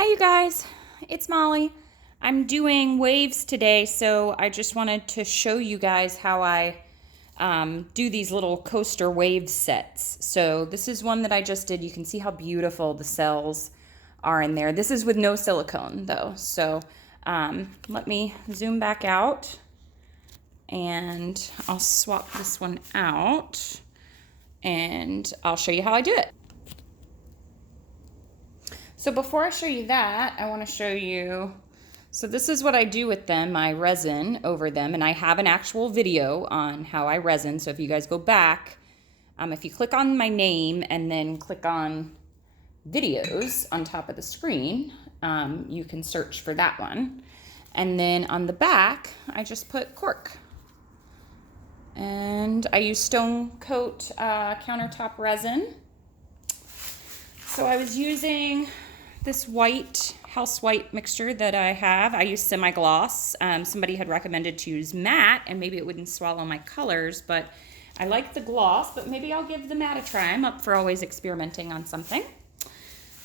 Hi you guys, it's Molly. I'm doing waves today, so I just wanted to show you guys how I do these little coaster wave sets. So this is one that I just did. You can see how beautiful the cells are in there. This is with no silicone though. So let me zoom back out and I'll swap this one out and I'll show you how I do it. So before I show you that, I want to show you, so this is what I do with them. I resin over them, and I have an actual video on how I resin. So if you guys go back, if you click on my name and then click on videos on top of the screen, you can search for that one. And then on the back, I just put cork. And I use Stone Coat countertop resin. So I was using this white, house white mixture that I have. I use semi-gloss. Somebody had recommended to use matte and maybe it wouldn't swallow my colors, but I like the gloss, but maybe I'll give the matte a try. I'm up for always experimenting on something.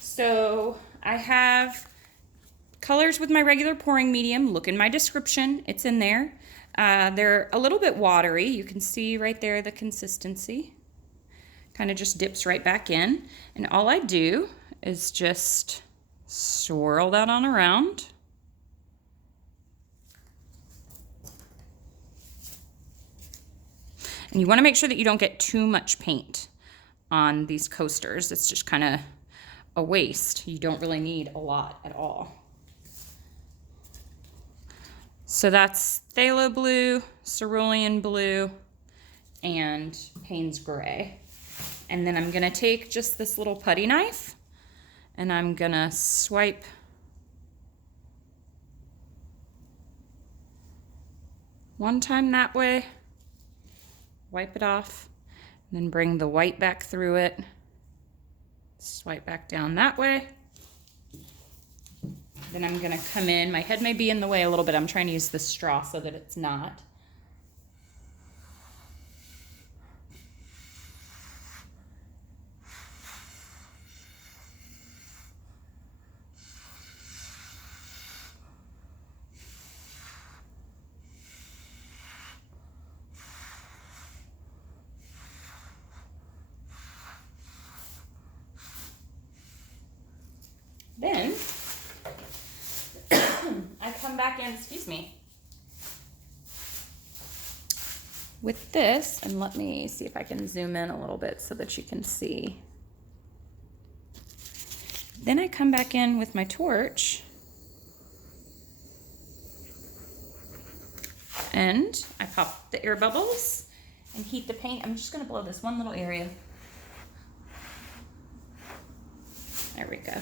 So I have colors with my regular pouring medium. Look in my description, it's in there. They're a little bit watery. You can see right there the consistency. Kind of just dips right back in. And all I do is just swirl that on around. And you want to make sure that you don't get too much paint on these coasters. It's just kind of a waste. You don't really need a lot at all. So that's phthalo blue, cerulean blue, and Payne's gray. And then I'm gonna take just this little putty knife and I'm gonna swipe one time that way, wipe it off, and then bring the white back through it, swipe back down that way. Then I'm gonna come in, my head may be in the way a little bit, I'm trying to use the straw so that it's not. Then I come back in, excuse me, with this, and let me see if I can zoom in a little bit so that you can see. Then I come back in with my torch and I pop the air bubbles and heat the paint. I'm just gonna blow this one little area. There we go.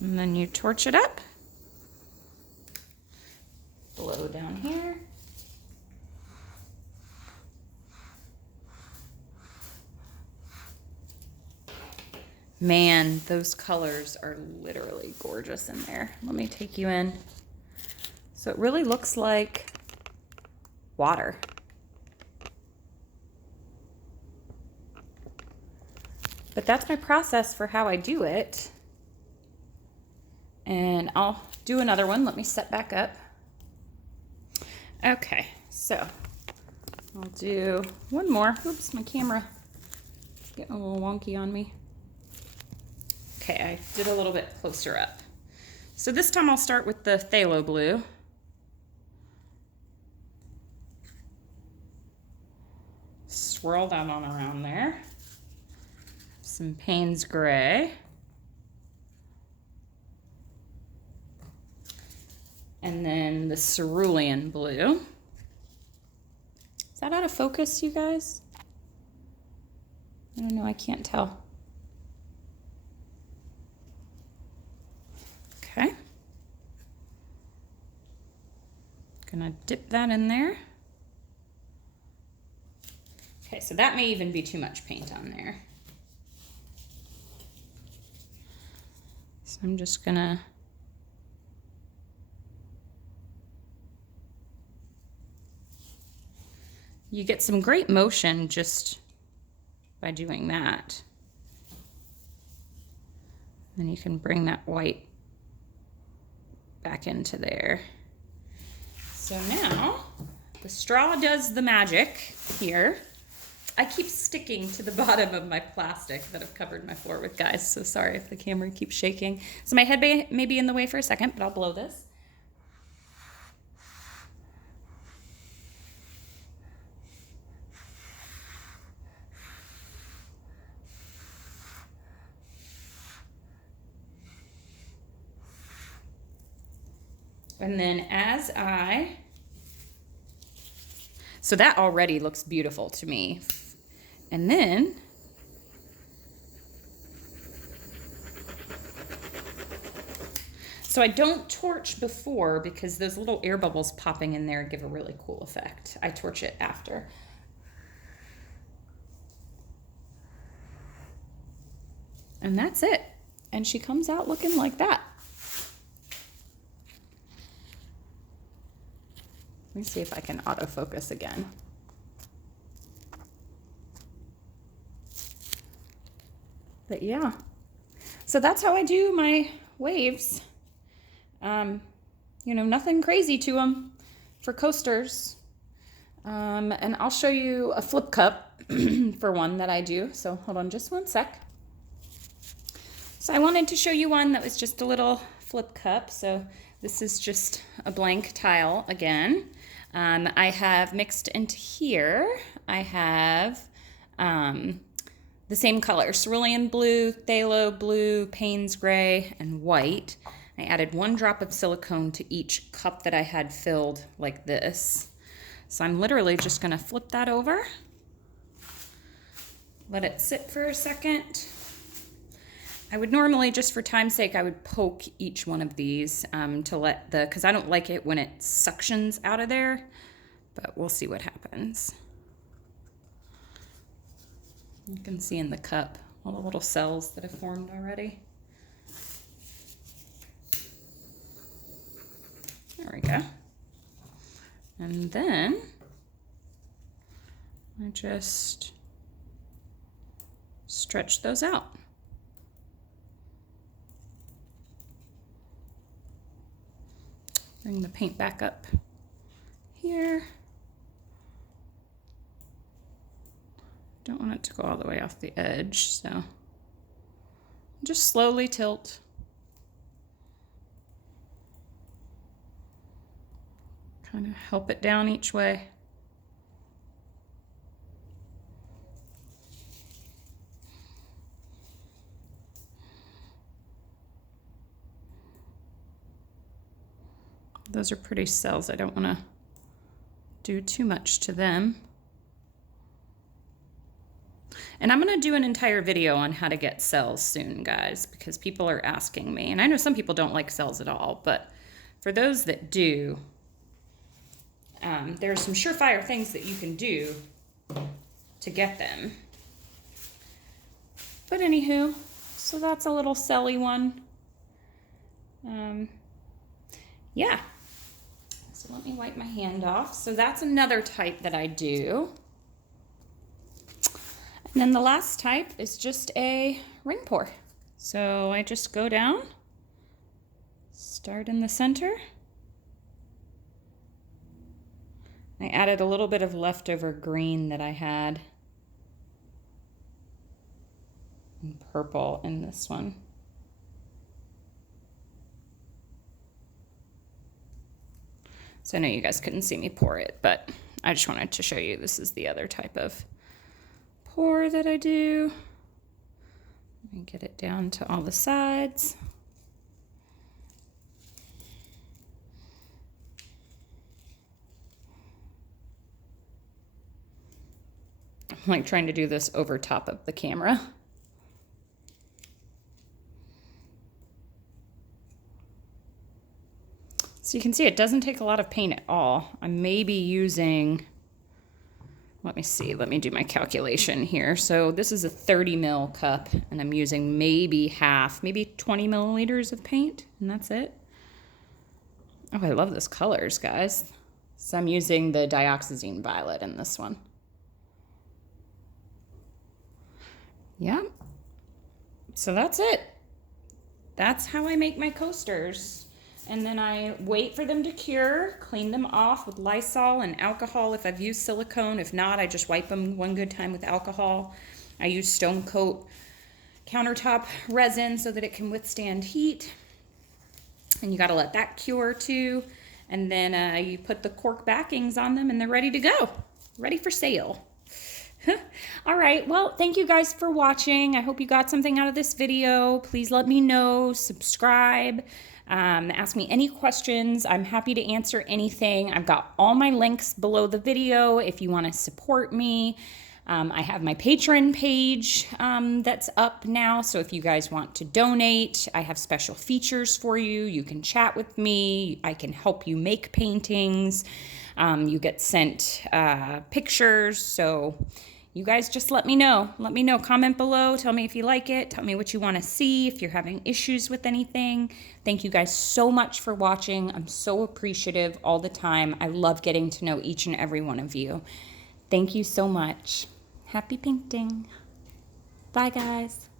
And then you torch it up, blow down here. Man, those colors are literally gorgeous in there. Let me take you in. So it really looks like water. But that's my process for how I do it. And I'll do another one. Let me set back up. Okay, so I'll do one more. Oops, my camera is getting a little wonky on me. Okay, I did a little bit closer up. So this time I'll start with the phthalo blue. Swirl that on around there. Some Payne's gray. And then the cerulean blue. Is that out of focus, you guys? I don't know, I can't tell. Okay. Gonna dip that in there. Okay, so that may even be too much paint on there. So I'm just gonna you get some great motion just by doing that. Then you can bring that white back into there. So now the straw does the magic here. I keep sticking to the bottom of my plastic that I've covered my floor with, guys. So sorry if the camera keeps shaking. So my head may be in the way for a second, but I'll blow this. And then so that already looks beautiful to me. And then so I don't torch before because those little air bubbles popping in there give a really cool effect. I torch it after. And that's it. And she comes out looking like that. Let me see if I can autofocus again. But yeah, so that's how I do my waves. You know, nothing crazy to them for coasters. And I'll show you a flip cup for one that I do. So hold on just one sec. So I wanted to show you one that was just a little flip cup. So this is just a blank tile again. I have mixed into here, I have the same color, cerulean blue, phthalo blue, paynes gray, and white. I added 1 drop of silicone to each cup that I had filled like this. So I'm literally just gonna flip that over, let it sit for a second. I would normally, just for time's sake, I would poke each one of these to let because I don't like it when it suctions out of there, but we'll see what happens. You can see in the cup all the little cells that have formed already. There we go. And then I just stretch those out. Bring the paint back up here. Don't want it to go all the way off the edge, so just slowly tilt. Kind of help it down each way. Those are pretty cells. I don't want to do too much to them. And I'm going to do an entire video on how to get cells soon, guys, because people are asking me. And I know some people don't like cells at all, but for those that do, there are some surefire things that you can do to get them. But anywho, so that's a little celly one. Yeah. So let me wipe my hand off. So that's another type that I do. And then the last type is just a ring pour. So I just go down, start in the center. I added a little bit of leftover green that I had, and purple in this one. So I know you guys couldn't see me pour it, but I just wanted to show you this is the other type of pour that I do. Let me get it down to all the sides. I'm like trying to do this over top of the camera. So you can see it doesn't take a lot of paint at all. I may be using, let me see, let me do my calculation here. So this is a 30 ml cup and I'm using maybe half, maybe 20 milliliters of paint, and that's it. Oh, I love those colors, guys. So I'm using the dioxazine violet in this one. Yeah. So that's it. that's how I make my coasters. And then I wait for them to cure, clean them off with Lysol and alcohol if I've used silicone. If not, I just wipe them one good time with alcohol. I use Stone Coat countertop resin so that it can withstand heat. And you got to let that cure too. And then you put the cork backings on them and they're ready to go. Ready for sale. All right, well, thank you guys for watching. I hope you got something out of this video. Please let me know, subscribe, ask me any questions. I'm happy to answer anything. I've got all my links below the video if you want to support me. I have my Patreon page that's up now, so if you guys want to donate, I have special features for you. You can chat with me. I can help you make paintings. You get sent pictures, so you guys just let me know. Let me know. Comment below. Tell me if you like it. Tell me what you want to see, if you're having issues with anything. Thank you guys so much for watching. I'm so appreciative all the time. I love getting to know each and every one of you. Thank you so much. Happy painting. Bye, guys.